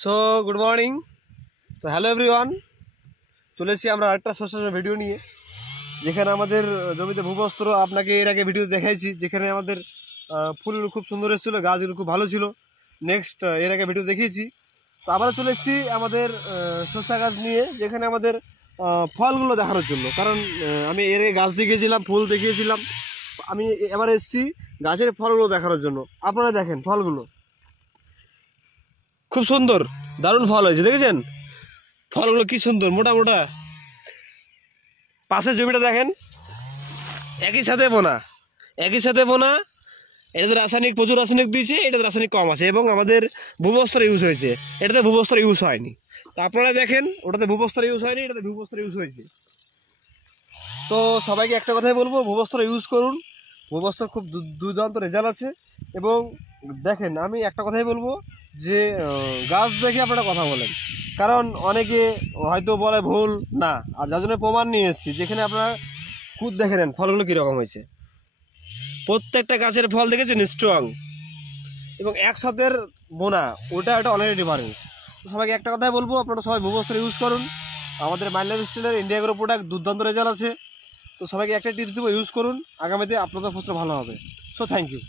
So good morning. তো hello everyone, চলে এসেছি আমরা আরেকটা সোশ্যাল ভিডিও নিয়ে, যেখানে আমাদের জমিতে ভূবস্ত্র আপনাকে এর আগে ভিডিও দেখাইছি, যেখানে আমাদের ফুলগুলো খুব সুন্দর এসেছিলো, গাছগুলো খুব ভালো ছিল। নেক্সট এর আগে ভিডিও দেখিয়েছি। তো আবারও চলে এসেছি আমাদের শসা গাছ নিয়ে, যেখানে আমাদের ফলগুলো দেখানোর জন্য। কারণ আমি এর আগে গাছ দেখিয়েছিলাম, ফুল দেখিয়েছিলাম, আমি এবার এসেছি গাছের ফলগুলো দেখানোর জন্য। আপনারা দেখেন ফলগুলো খুব সুন্দর, দারুণ ফল হয়েছে, দেখেছেন ফলগুলো কি সুন্দর মোটা মোটা। পাশের জমিটা দেখেন, একই সাথে বোনা। এটাতে রাসায়নিক, প্রচুর রাসায়নিক দিয়েছে, এটাতে রাসায়নিক কম আছে, এবং আমাদের ভূবস্ত্র ইউজ হয়েছে, এটাতে ভূবস্ত্র ইউজ হয়নি। তো আপনারা দেখেন, ওটাতে ভূবস্ত্র ইউজ হয়নি, এটাতে ভূবস্ত্র ইউজ হয়েছে। তো সবাইকে একটা কথাই বলবো, ভূবস্ত্র ইউজ করুন। ভূবস্ত্র খুব দুর্দান্ত রেজাল্ট আছে। এবং দেখেন, আমি একটা কথাই বলবো যে গাছ দেখে আপনারা কথা বলেন, কারণ অনেকে হয়তো বলে ভুল না, আর যার জন্য প্রমাণ নিয়ে এসেছি, যেখানে আপনারা খুদ দেখে নেন ফলগুলো কীরকম হয়েছে। প্রত্যেকটা গাছের ফল দেখেছেন স্ট্রং, এবং একসাথে বোনা, ওটা অনেক ডিফারেন্স। তো সবাইকে একটা কথাই বলবো, আপনারা সবাই ভূবস্ত্র ইউজ করুন। আমাদের মাইন্ড লাইফ স্টাইলের ইন্ডিয়া এগ্রো প্রোডাক্ট দুর্দান্ত রেজাল্ট আছে। তো সবাইকে একটা টিপস দেবো, ইউজ করুন, আগামীতে আপনাদের ফসল ভালো হবে। So thank you.